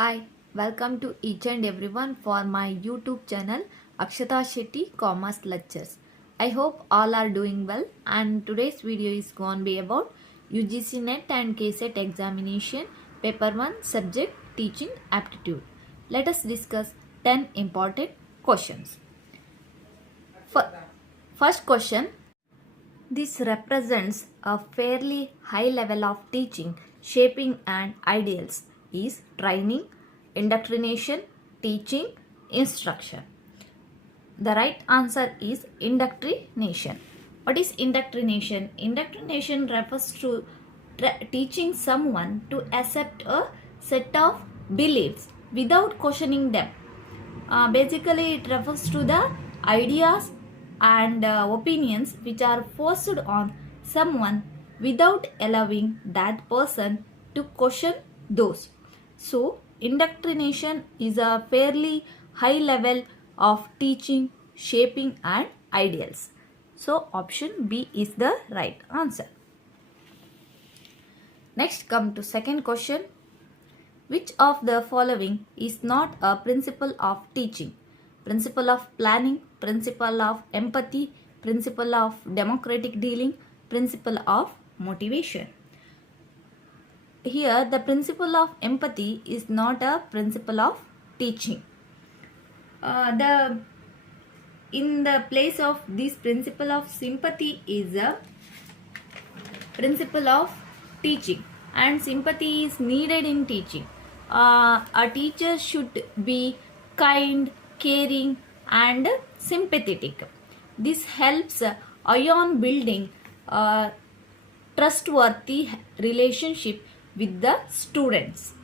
Hi, welcome to each and everyone for my YouTube channel Akshata Shetty Commerce Lectures. I hope all are doing well, and today's video is going to be about UGC NET and kset examination paper 1 subject teaching aptitude. Let us discuss 10 important questions. First question. This represents a fairly high level of teaching, shaping and ideals is training, indoctrination, teaching, instruction. The right answer is indoctrination. What is indoctrination? Indoctrination refers to teaching someone to accept a set of beliefs without questioning them. Basically, it refers to the ideas and opinions which are forced on someone without allowing that person to question those. So, indoctrination is a fairly high level of teaching, shaping and ideals. So, option B is the right answer. Next, come to second question. Which of the following is not a principle of teaching? Principle of planning, principle of empathy, principle of democratic dealing, principle of motivation. Here, the principle of empathy is not a principle of teaching. In the place of this principle of sympathy is a principle of teaching, and sympathy is needed in teaching. A teacher should be kind, caring and sympathetic. This helps on building trustworthy relationship with the students.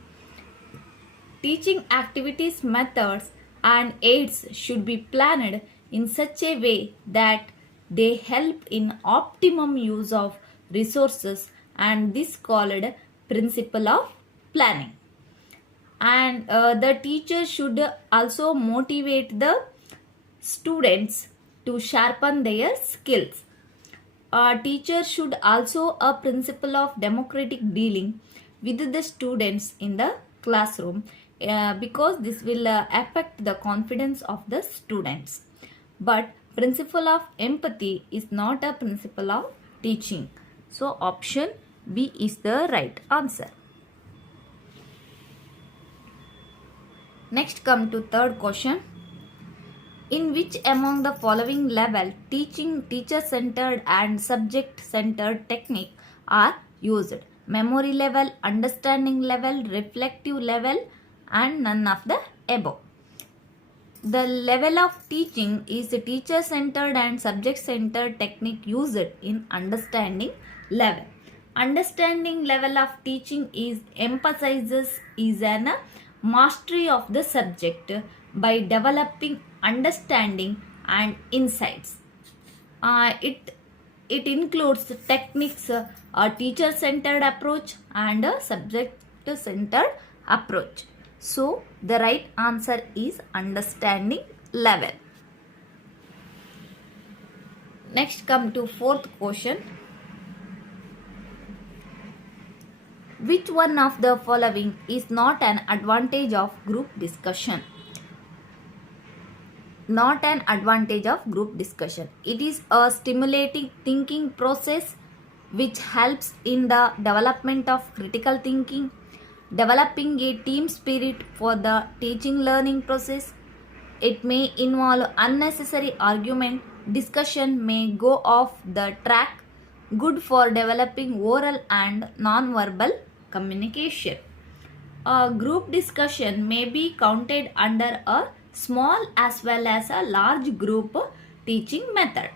Teaching activities, methods and aids should be planned in such a way that they help in optimum use of resources, and this called principle of planning. And the teacher should also motivate the students to sharpen their skills. A teacher should also a principle of democratic dealing with the students in the classroom because this will affect the confidence of the students. But principle of empathy is not a principle of teaching. So option B is the right answer. Next, come to third question. In which among the following level teaching, teacher-centered and subject-centered technique are used? Memory level, understanding level, reflective level and none of the above. The level of teaching is the teacher-centered and subject-centered technique used in understanding level. Understanding level of teaching is emphasizes is an mastery of the subject by developing understanding and insights. It includes techniques, a teacher-centered approach and a subject-centered approach. So, the right answer is understanding level. Next, come to fourth question. Which one of the following is not an advantage of group discussion? Not an advantage of group discussion. It is a stimulating thinking process which helps in the development of critical thinking, developing a team spirit for the teaching learning process. It may involve unnecessary argument. Discussion may go off the track. Good for developing oral and non-verbal communication. A group discussion may be counted under a small as well as a large group teaching method.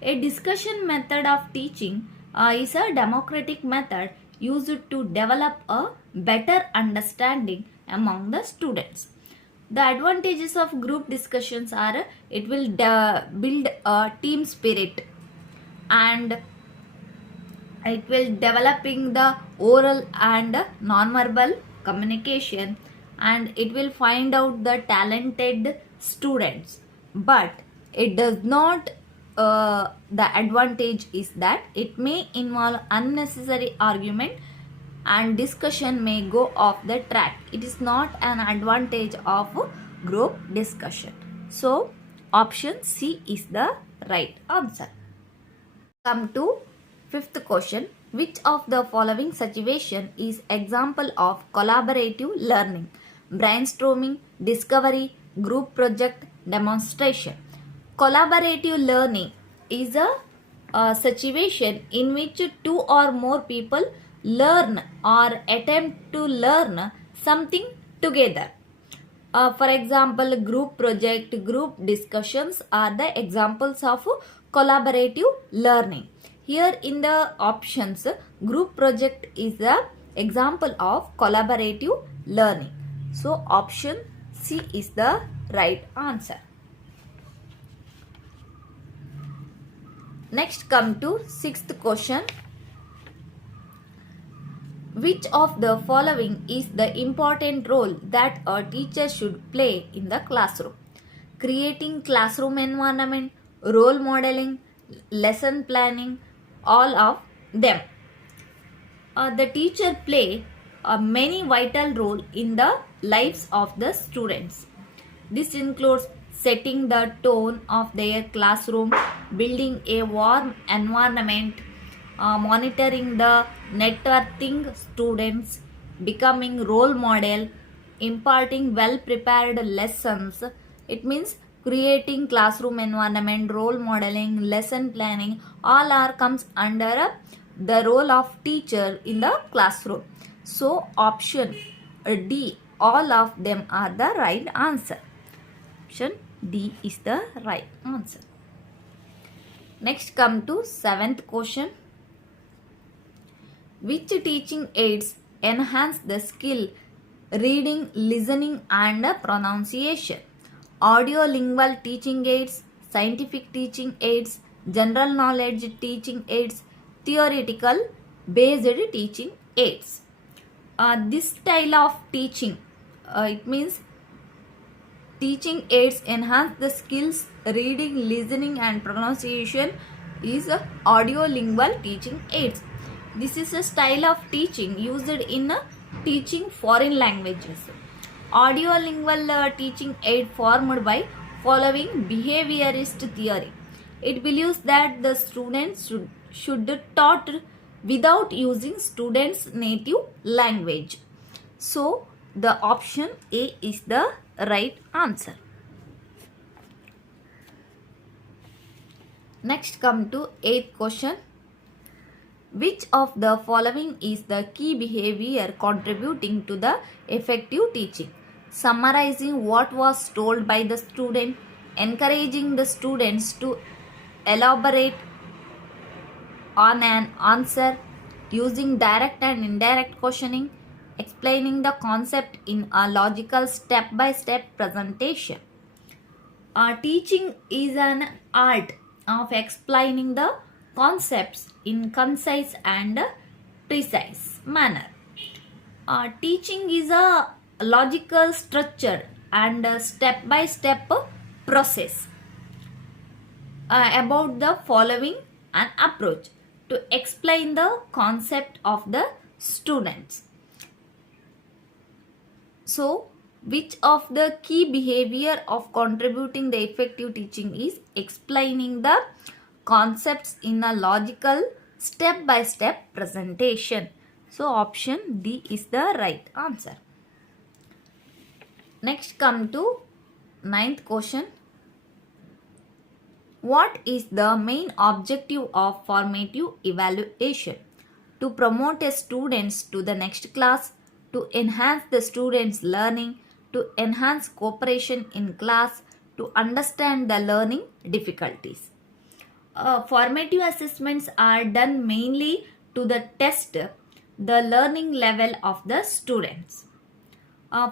A discussion method of teaching is a democratic method used to develop a better understanding among the students. The advantages of group discussions are it will build a team spirit, and it will developing the oral and non-verbal communication, and it will find out the talented students. But it does not, the advantage is that it may involve unnecessary argument and discussion may go off the track. It is not an advantage of group discussion. So option C is the right answer. Come to fifth question. Which of the following situation is example of collaborative learning? Brainstorming, discovery, group project, demonstration. Collaborative learning is a situation in which two or more people learn or attempt to learn something together. For example, group project, group discussions are the examples of collaborative learning. Here in the options, group project is the example of collaborative learning. So option C is the right answer. Next come to sixth question. Which of the following is the important role that a teacher should play in the classroom? Creating classroom environment, role modeling, lesson planning, all of them. The teacher play a many vital role in the lives of the students. This includes setting the tone of their classroom, building a warm environment, monitoring the networking students, becoming role model, imparting well prepared lessons. It means creating classroom environment, role modeling, lesson planning, all are comes under the role of teacher in the classroom. So option D, all of them are the right answer. Option D is the right answer. Next come to seventh question. Which teaching aids enhance the skill reading, listening and pronunciation? Audiolingual teaching aids, scientific teaching aids, general knowledge teaching aids, theoretical based teaching aids. This style of teaching, it means teaching aids enhance the skills reading, listening and pronunciation is audiolingual teaching aids. This is a style of teaching used in teaching foreign languages. Audiolingual teaching aid formed by following behaviorist theory. It believes that the students should taught without using students' native language. So the option A is the right answer. Next come to 8th question. Which of the following is the key behavior contributing to the effective teaching? Summarizing what was told by the student, encouraging the students to elaborate on an answer, using direct and indirect questioning, explaining the concept in a logical step-by-step presentation. Teaching is an art of explaining the concepts in concise and precise manner. Teaching is a logical structure and step-by-step process about the following an approach to explain the concept of the students. So, which of the key behavior of contributing the effective teaching is explaining the concepts in a logical step-by-step presentation? So, option D is the right answer. Next come to 9th question. What is the main objective of formative evaluation? To promote a students to the next class, to enhance the students' learning, to enhance cooperation in class, to understand the learning difficulties. Formative assessments are done mainly to the test the learning level of the students.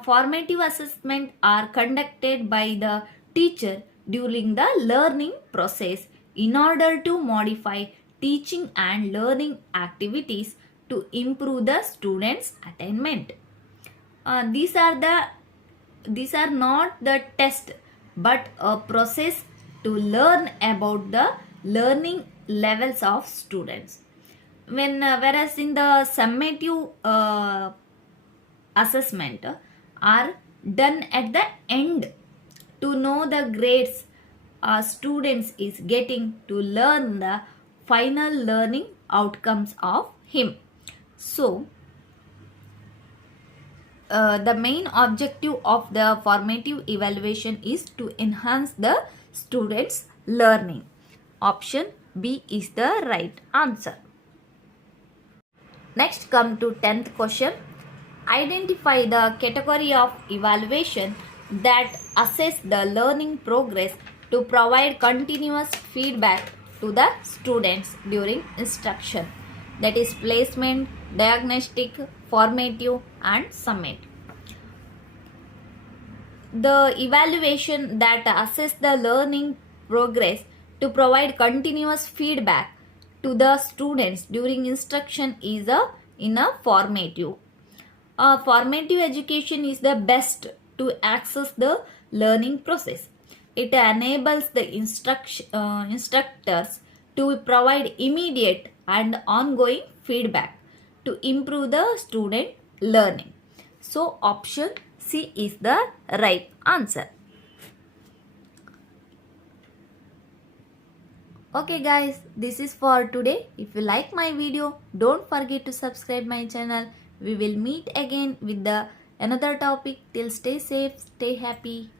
Formative assessments are conducted by the teacher during the learning process in order to modify teaching and learning activities to improve the students' attainment. These are not the test but a process to learn about the learning levels of students. Whereas in the summative assessment are done at the end to know the grades a students is getting to learn the final learning outcomes of him. So the main objective of the formative evaluation is to enhance the students learning. Option B is the right answer. Next come to 10th question. Identify the category of evaluation that assess the learning progress to provide continuous feedback to the students during instruction. That is placement, diagnostic, formative and summative. The evaluation that assess the learning progress to provide continuous feedback to the students during instruction is in a formative. Formative education is the best to access the learning process. It enables the instructors to provide immediate and ongoing feedback to improve the student learning. So option C is the right answer. Okay guys, this is for today. If you like my video, don't forget to subscribe my channel. We will meet again with the another topic. Till stay safe, stay happy.